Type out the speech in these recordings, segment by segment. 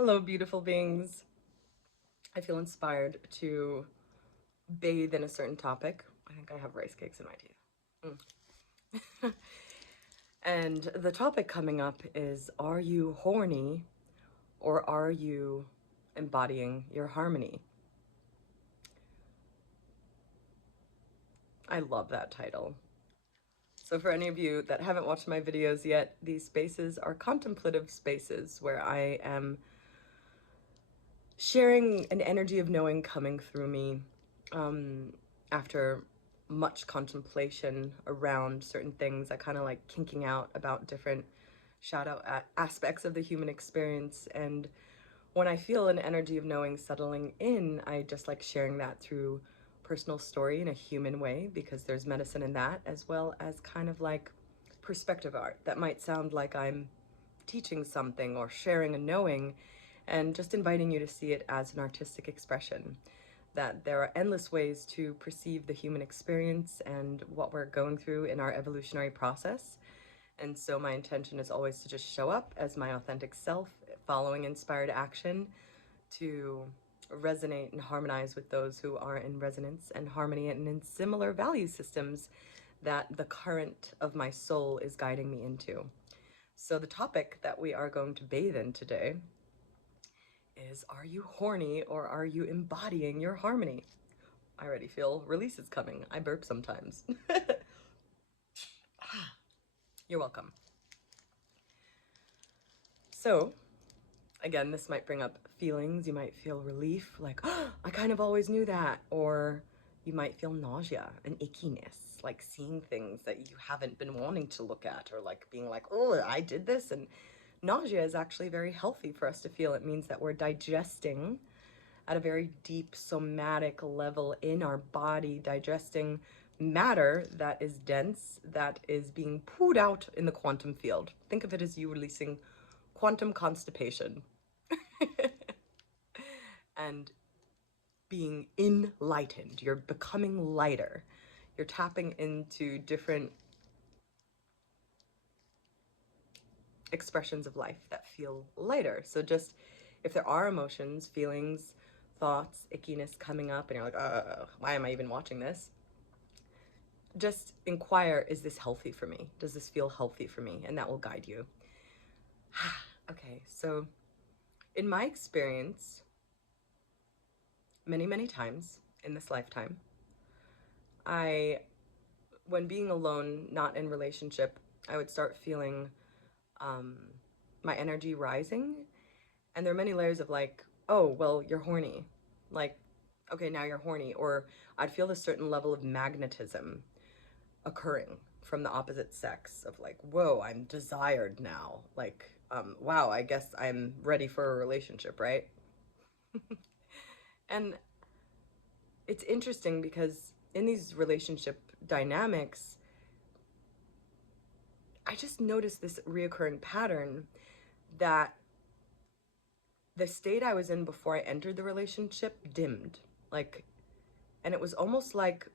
Hello, beautiful beings. I feel inspired to bathe in a certain topic. I think I have rice cakes in my teeth. And the topic coming up is, are you horny or are you embodying your harmony? I love that title. So for any of you that haven't watched my videos yet, these spaces are contemplative spaces where I am sharing an energy of knowing coming through me after much contemplation around certain things. I kind of like kinking out about different shadow aspects of the human experience. And when I feel an energy of knowing settling in, I just like sharing that through personal story in a human way, because there's medicine in that, as well as kind of like perspective art that might sound like I'm teaching something or sharing a knowing, and just inviting you to see it as an artistic expression, that there are endless ways to perceive the human experience and what we're going through in our evolutionary process. And so my intention is always to just show up as my authentic self, following inspired action, to resonate and harmonize with those who are in resonance and harmony and in similar value systems that the current of my soul is guiding me into. So the topic that we are going to bathe in today is, are you horny or are you embodying your harmony? I already feel releases coming. I burp sometimes. You're welcome. So, again, this might bring up feelings. You might feel relief, like, oh, I kind of always knew that. Or you might feel nausea and ickiness, like seeing things that you haven't been wanting to look at, or like being like, oh, I did this. And nausea is actually very healthy for us to feel. It means that we're digesting at a very deep somatic level in our body, digesting matter that is dense, that is being pooed out in the quantum field. Think of it as you releasing quantum constipation and being enlightened. You're becoming lighter. You're tapping into different expressions of life that feel lighter. So just if there are emotions, feelings, thoughts, ickiness coming up, and you're like, why am I even watching this? Just inquire, is this healthy for me? Does this feel healthy for me? And that will guide you. Okay, so in my experience, many, many times in this lifetime, when being alone, not in relationship, I would start feeling my energy rising. And there are many layers of like, oh, well, you're horny. Like, okay, now you're horny. Or I'd feel a certain level of magnetism occurring from the opposite sex, of like, whoa, I'm desired now. Like, wow, I guess I'm ready for a relationship, right? And it's interesting because in these relationship dynamics, I just noticed this reoccurring pattern that the state I was in before I entered the relationship dimmed. Like, and it was almost like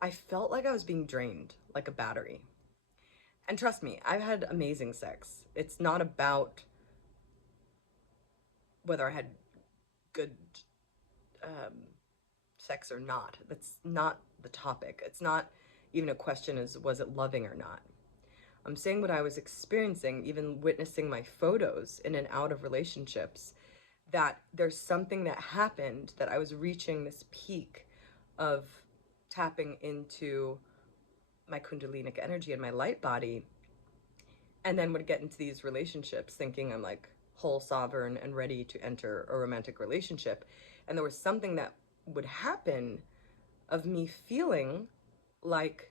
I felt like I was being drained, like a battery. And trust me, I've had amazing sex. It's not about whether I had good um, sex or not. That's not the topic. It's not even a question as was it loving or not. I'm saying what I was experiencing, even witnessing my photos in and out of relationships, that there's something that happened, that I was reaching this peak of tapping into my kundalinic energy and my light body, and then would get into these relationships thinking I'm like whole, sovereign, and ready to enter a romantic relationship. And there was something that would happen of me feeling like,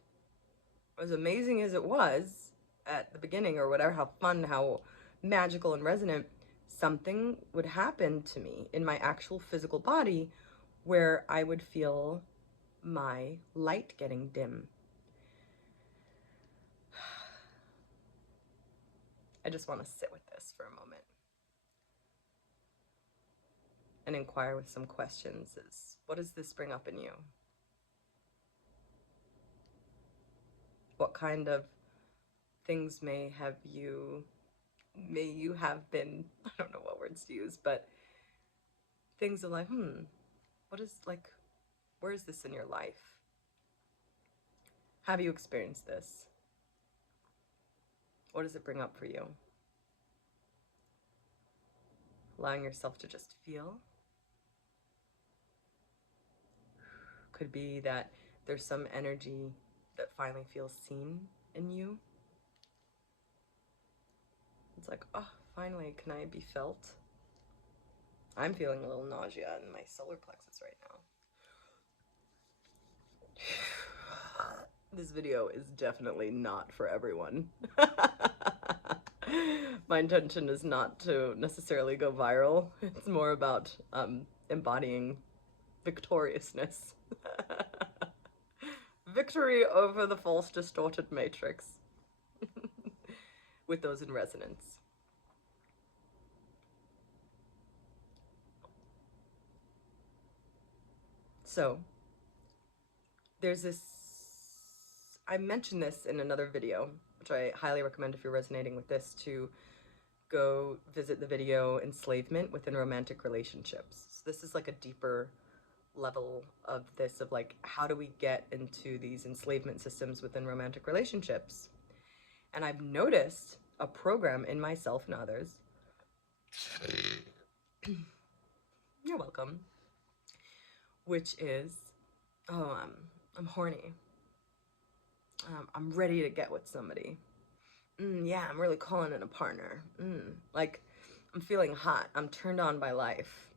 as amazing as it was at the beginning, or whatever, how fun, how magical and resonant, something would happen to me in my actual physical body where I would feel my light getting dim. I just want to sit with this for a moment and inquire with some questions. Is, what does this bring up in you? What kind of things may have you may you have been, I don't know what words to use, but things are like, what is, like, where is this in your life? Have you experienced this? What does it bring up for you? Allowing yourself to just feel. Could be that there's some energy that finally feels seen in you. It's like, oh, finally, can I be felt? I'm feeling a little nausea in my solar plexus right now. This video is definitely not for everyone. My intention is not to necessarily go viral. It's more about embodying victoriousness. Victory over the false, distorted matrix. With those in resonance. So, there's this, I mentioned this in another video, which I highly recommend if you're resonating with this, to go visit the video Enslavement Within Romantic Relationships. So this is like a deeper level of this, of like, how do we get into these enslavement systems within romantic relationships? And I've noticed a program in myself and others. You're welcome. Which is, oh, I'm horny. I'm ready to get with somebody. Yeah, I'm really calling in a partner. Like, I'm feeling hot. I'm turned on by life.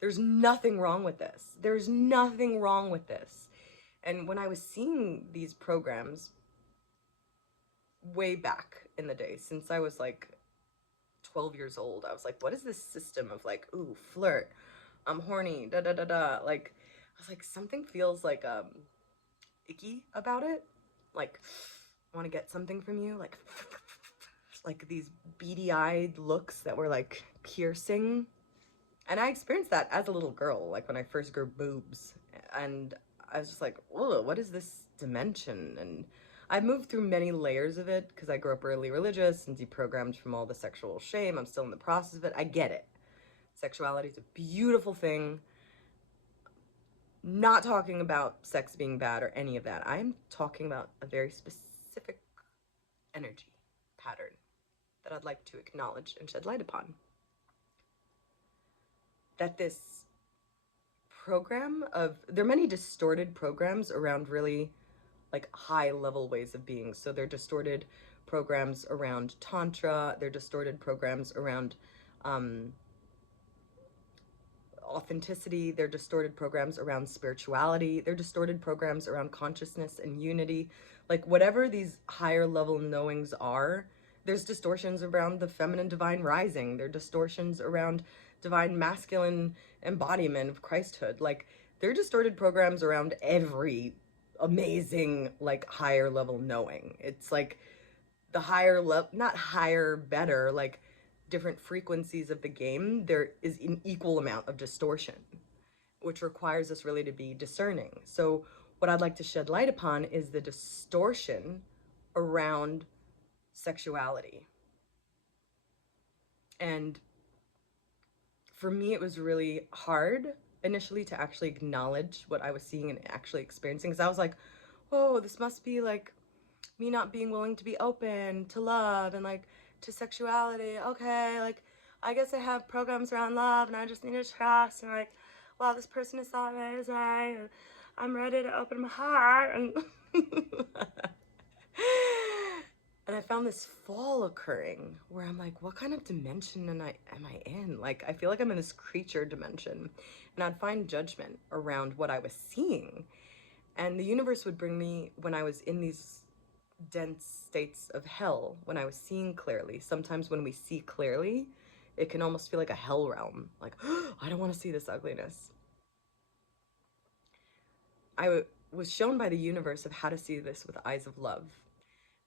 There's nothing wrong with this. There's nothing wrong with this. And when I was seeing these programs way back in the day, since I was like 12 years old, I was like, what is this system of like, ooh, flirt, I'm horny, da da da da. Like, I was like, something feels like icky about it. Like, I want to get something from you. Like these beady-eyed looks that were like piercing. And I experienced that as a little girl, like when I first grew boobs. And I was just like, whoa, what is this dimension? And I moved through many layers of it because I grew up really religious and deprogrammed from all the sexual shame. I'm still in the process of it. I get it. Sexuality is a beautiful thing. Not talking about sex being bad or any of that. I'm talking about a very specific energy pattern that I'd like to acknowledge and shed light upon. That this program of, there are many distorted programs around really like high level ways of being. So they're distorted programs around Tantra, they're distorted programs around authenticity, they're distorted programs around spirituality, they're distorted programs around consciousness and unity. Like whatever these higher level knowings are, there's distortions around the feminine divine rising, there are distortions around divine masculine embodiment of Christhood. Like there are distorted programs around every amazing like higher level knowing. It's like the higher level, not higher, better, like different frequencies of the game, there is an equal amount of distortion, which requires us really to be discerning. So what I'd like to shed light upon is the distortion around sexuality. And for me, it was really hard initially to actually acknowledge what I was seeing and actually experiencing, because I was like, whoa, this must be like me not being willing to be open to love and like to sexuality. Okay, like I guess I have programs around love and I just need to trust, and like, wow, this person is so amazing and I'm ready to open my heart. And and I found this fall occurring where I'm like, what kind of dimension am I in? Like, I feel like I'm in this creature dimension, and I'd find judgment around what I was seeing. And the universe would bring me, when I was in these dense states of hell, when I was seeing clearly. Sometimes when we see clearly, it can almost feel like a hell realm. Like, oh, I don't want to see this ugliness. I was shown by the universe of how to see this with eyes of love.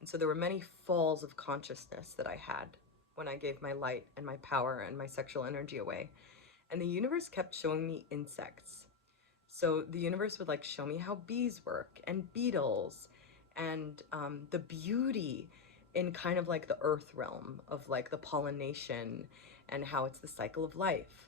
And so there were many falls of consciousness that I had when I gave my light and my power and my sexual energy away. And the universe kept showing me insects. So the universe would like show me how bees work and beetles and the beauty in kind of like the earth realm of like the pollination and how it's the cycle of life.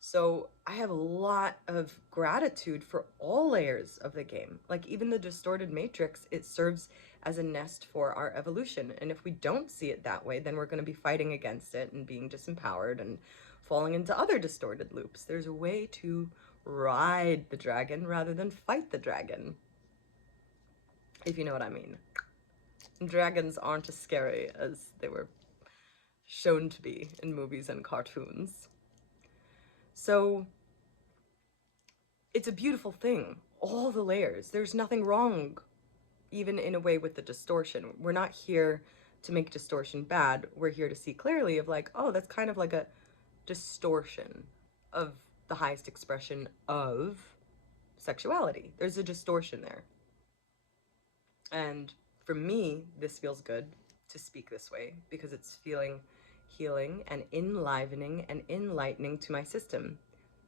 So I have a lot of gratitude for all layers of the game. Like even the distorted matrix, it serves as a nest for our evolution. And if we don't see it that way, then we're going to be fighting against it and being disempowered and falling into other distorted loops. There's a way to ride the dragon rather than fight the dragon, if you know what I mean. Dragons aren't as scary as they were shown to be in movies and cartoons. So it's a beautiful thing, all the layers. There's nothing wrong, even in a way, with the distortion. We're not here to make distortion bad. We're here to see clearly of like, oh, that's kind of like a distortion of the highest expression of sexuality. There's a distortion there. And for me, this feels good to speak this way because it's feeling healing and enlivening and enlightening to my system.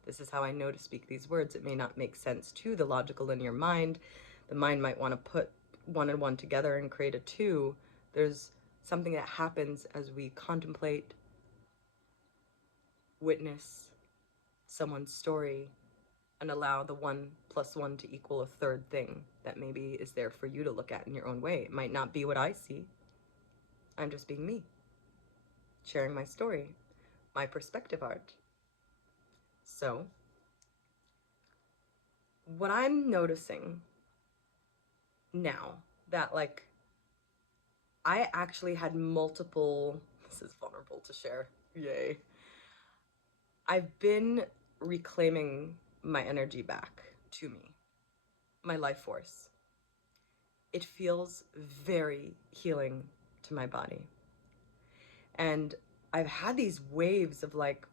This is how I know to speak these words. It may not make sense to the logical linear mind. The mind might want to put one and one together and create a two. There's something that happens as we contemplate, witness someone's story, and allow the 1 + 1 to equal a third thing that maybe is there for you to look at in your own way. It might not be what I see. I'm just being me, sharing my story, my perspective art. So, what I'm noticing now that like I actually had multiple, this is vulnerable to share, yay. I've been reclaiming my energy back to me, my life force. It feels very healing to my body. And I've had these waves of like,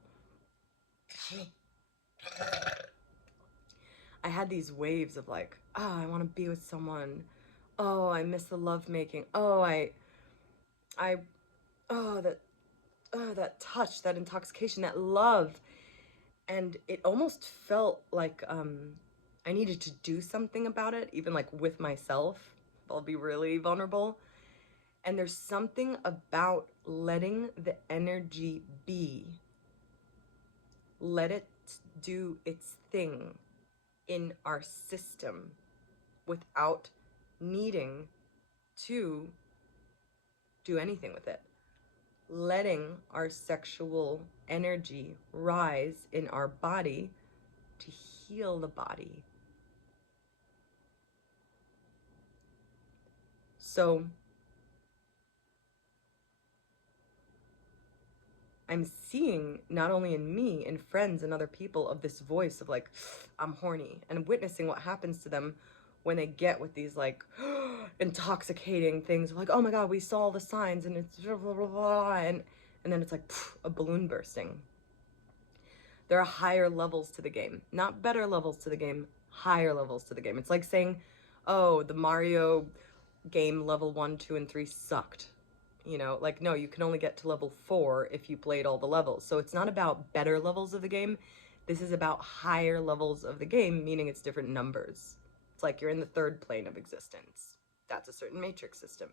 oh, I want to be with someone. Oh, I miss the lovemaking. Oh, that touch, that intoxication, that love. And it almost felt like I needed to do something about it, even like with myself. I'll be really vulnerable. And there's something about letting the energy be. Let it do its thing in our system without needing to do anything with it. Letting our sexual energy rise in our body to heal the body. So I'm seeing not only in me, in friends and other people, of this voice of like, I'm horny, and witnessing what happens to them when they get with these like intoxicating things like, oh my God, we saw the signs and it's blah, blah, blah, blah, and then it's like a balloon bursting. There are higher levels to the game, not better levels to the game, higher levels to the game. It's like saying, oh, the Mario game level 1, 2, and 3 sucked. You know, like, no, you can only get to level 4 if you played all the levels. So it's not about better levels of the game. This is about higher levels of the game, meaning it's different numbers. It's like you're in the 3rd plane of existence. That's a certain matrix system.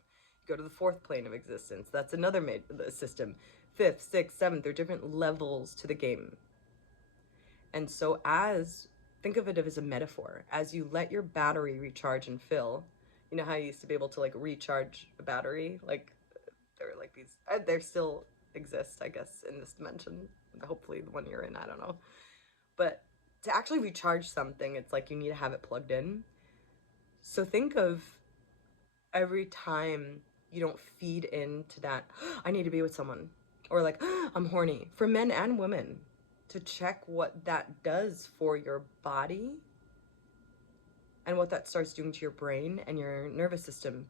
You go to the 4th plane of existence. That's another system. 5th, 6th, 7th, there are different levels to the game. And so think of it as a metaphor. As you let your battery recharge and fill, you know how you used to be able to like recharge a battery? Like, there are like these, they still exist, I guess, in this dimension. Hopefully the one you're in, I don't know. But to actually recharge something, it's like you need to have it plugged in. So think of every time you don't feed into that, I need to be with someone, or like, I'm horny, for men and women, to check what that does for your body and what that starts doing to your brain and your nervous system.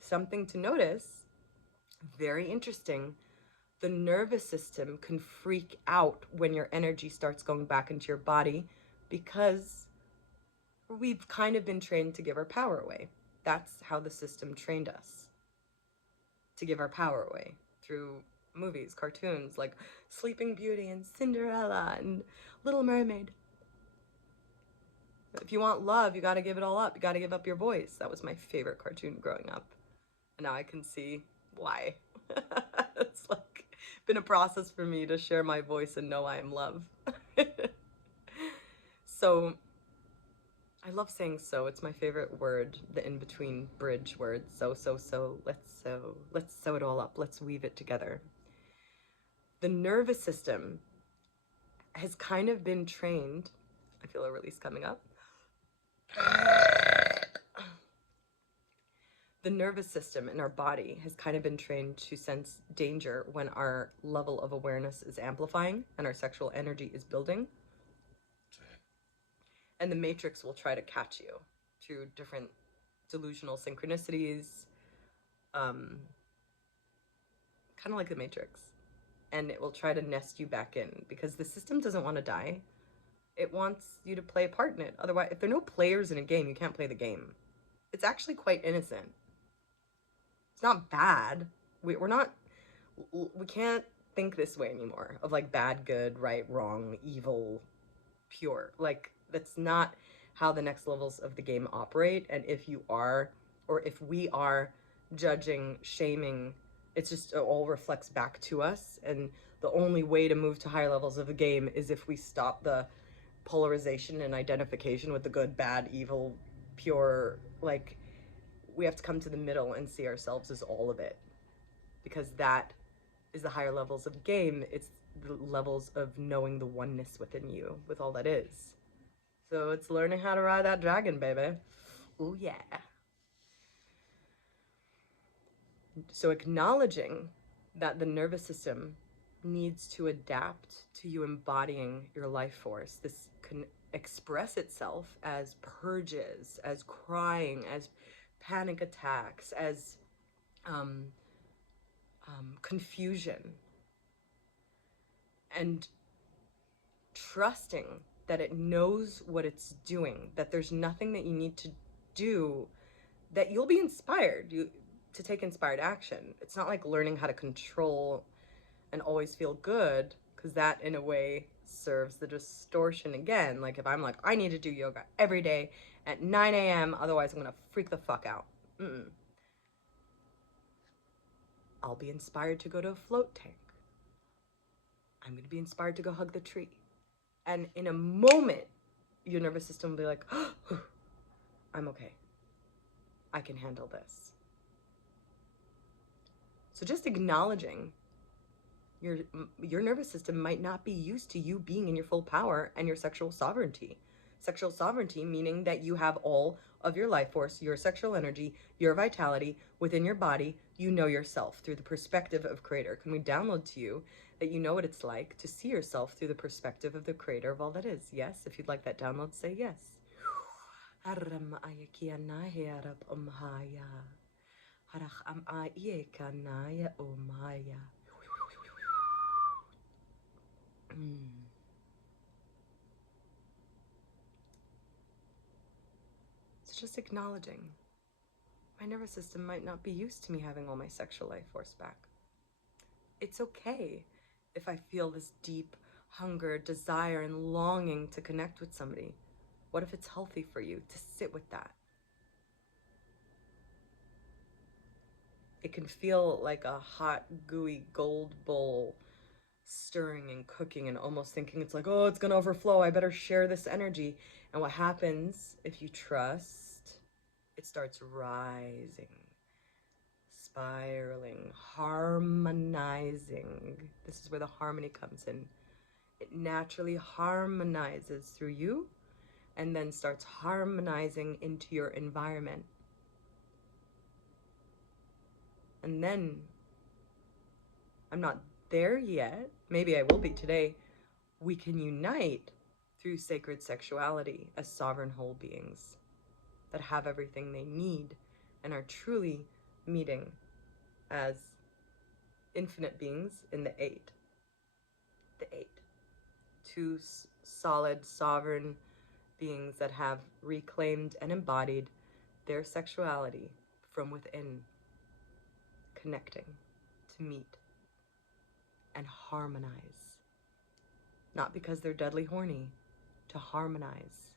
Something to notice, very interesting, the nervous system can freak out when your energy starts going back into your body because we've kind of been trained to give our power away. That's how the system trained us, to give our power away through movies, cartoons like Sleeping Beauty and Cinderella and Little Mermaid. If you want love, you got to give it all up. You got to give up your voice. That was my favorite cartoon growing up. And now I can see Why? It's like been a process for me to share my voice and know I am love. So I love saying so. It's my favorite word, the in-between bridge word. So. Let's sew it all up. Let's weave it together. The nervous system has kind of been trained. I feel a release coming up. The nervous system in our body has kind of been trained to sense danger when our level of awareness is amplifying and our sexual energy is building. And the matrix will try to catch you through different delusional synchronicities, kind of like the matrix. And it will try to nest you back in because the system doesn't want to die. It wants you to play a part in it. Otherwise, if there are no players in a game, you can't play the game. It's actually quite innocent. It's not bad. We can't think this way anymore of like bad, good, right, wrong, evil, pure. Like, that's not how the next levels of the game operate. And if you are, or if we are judging, shaming, it's just, it all reflects back to us. And the only way to move to higher levels of the game is if we stop the polarization and identification with the good, bad, evil, pure. Like, we have to come to the middle and see ourselves as all of it, because that is the higher levels of game. It's the levels of knowing the oneness within you with all that is. So it's learning how to ride that dragon, baby. Ooh, yeah. So acknowledging that the nervous system needs to adapt to you embodying your life force. This can express itself as purges, as crying, as panic attacks, as confusion, and trusting that it knows what it's doing, that there's nothing that you need to do, that you'll be inspired to take inspired action. It's not like learning how to control and always feel good, because that in a way serves the distortion again. Like if I'm like, I need to do yoga every day at 9 a.m. otherwise I'm gonna freak the fuck out. I'll be inspired to go to a float tank. I'm gonna be inspired to go hug the tree. And in a moment, your nervous system will be like, oh, I'm okay. I can handle this. So just acknowledging your nervous system might not be used to you being in your full power and your sexual sovereignty. Sexual sovereignty meaning that you have all of your life force, your sexual energy, your vitality within your body. You know yourself through the perspective of Creator. Can we download to you that you know what it's like to see yourself through the perspective of the Creator of all that is? Yes? If you'd like that download, say yes. So just acknowledging my nervous system might not be used to me having all my sexual life force back. It's okay if I feel this deep hunger, desire, and longing to connect with somebody. What if it's healthy for you to sit with that? It can feel like a hot, gooey gold bowl stirring and cooking and almost thinking it's like, oh, it's gonna overflow, I better share this energy. And what happens if you trust? It starts rising, spiraling, harmonizing. This is where the harmony comes in. It naturally harmonizes through you and then starts harmonizing into your environment. And then, I'm not there yet, maybe I will be today, we can unite through sacred sexuality as sovereign whole beings that have everything they need and are truly meeting as infinite beings in the eight. The eight. Two solid, sovereign beings that have reclaimed and embodied their sexuality from within, connecting to meet and harmonize. Not because they're deadly horny, to harmonize.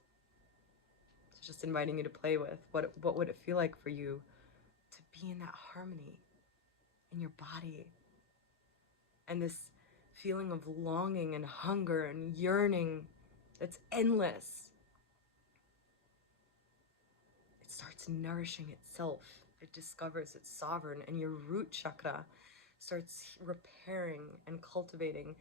So just inviting you to play with what would it feel like for you to be in that harmony? in your body. And this feeling of longing and hunger and yearning that's endless. It starts nourishing itself. It discovers its sovereign, and your root chakra starts repairing and cultivating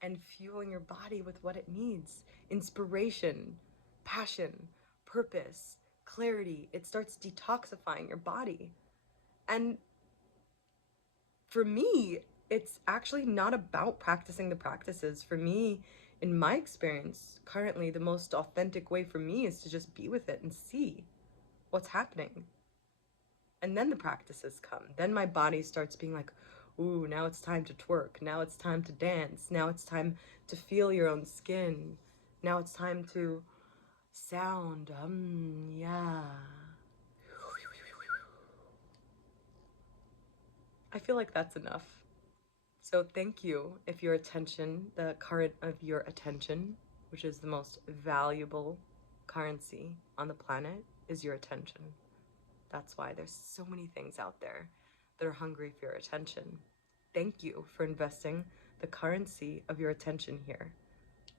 and fueling your body with what it needs. Inspiration, passion, purpose, clarity. It starts detoxifying your body. And for me, it's actually not about practicing the practices. For me, in my experience, currently, the most authentic way for me is to just be with it and see what's happening. And then the practices come. Then my body starts being like, ooh, now it's time to twerk. Now it's time to dance. Now it's time to feel your own skin. Now it's time to sound. Yeah. I feel like that's enough. So thank you if your attention, the current of your attention, which is the most valuable currency on the planet, is your attention. That's why there's so many things out there that are hungry for your attention. Thank you for investing the currency of your attention here.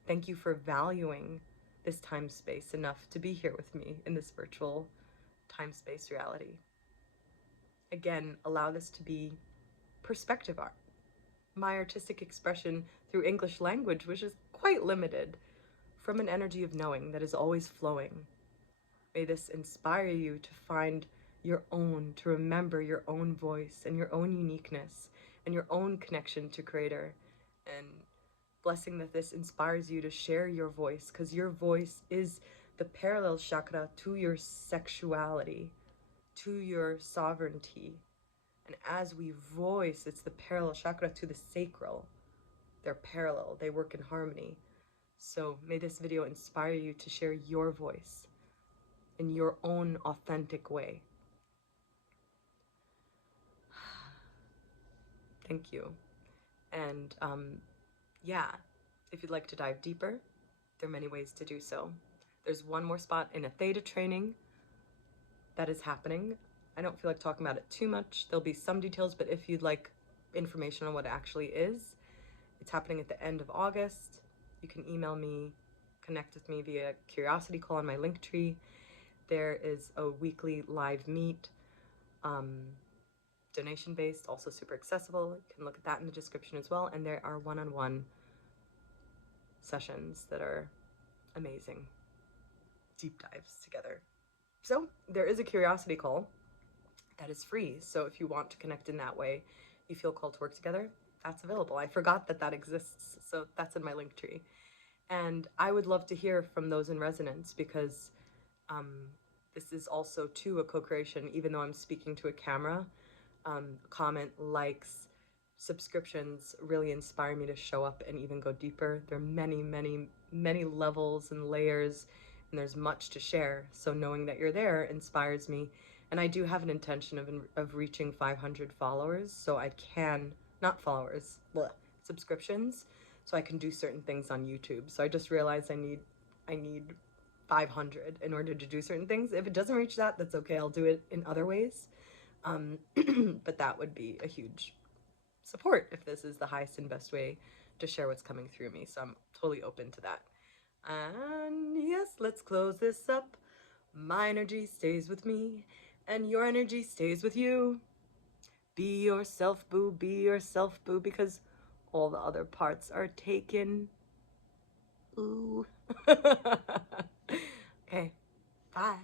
Thank you for valuing this time space enough to be here with me in this virtual time space reality. Again, allow this to be perspective art. My artistic expression through English language, which is quite limited, from an energy of knowing that is always flowing. May this inspire you to find your own, to remember your own voice and your own uniqueness and your own connection to Creator. And blessing that this inspires you to share your voice, because your voice is the parallel chakra to your sexuality, to your sovereignty. And as we voice, it's the parallel chakra to the sacral. They're parallel, they work in harmony. So may this video inspire you to share your voice in your own authentic way. Thank you. And yeah, if you'd like to dive deeper, there are many ways to do so. There's one more spot in a Theta training that is happening. I don't feel like talking about it too much. There'll be some details, but if you'd like information on what it actually is, it's happening at the end of August. You can email me, connect with me via curiosity call on my Linktree. There is a weekly live meet, donation-based, also super accessible. You can look at that in the description as well. And there are one-on-one sessions that are amazing. Deep dives together. So there is a curiosity call that is free. So if you want to connect in that way, you feel called to work together, that's available. I forgot that that exists. So that's in my Linktree. And I would love to hear from those in resonance, because this is also too a co-creation, even though I'm speaking to a camera. Comment, likes, subscriptions really inspire me to show up and even go deeper. There are many, many, many levels and layers, and there's much to share. So knowing that you're there inspires me. And I do have an intention of reaching 500 followers, so I can, not followers, subscriptions, so I can do certain things on YouTube. So I just realized I need 500 in order to do certain things. If it doesn't reach that, that's okay. I'll do it in other ways. But that would be a huge support if this is the highest and best way to share what's coming through me. So I'm totally open to that. And yes, let's close this up. My energy stays with me, and your energy stays with you. Be yourself, boo. Be yourself, boo, because all the other parts are taken. Ooh. Okay, bye.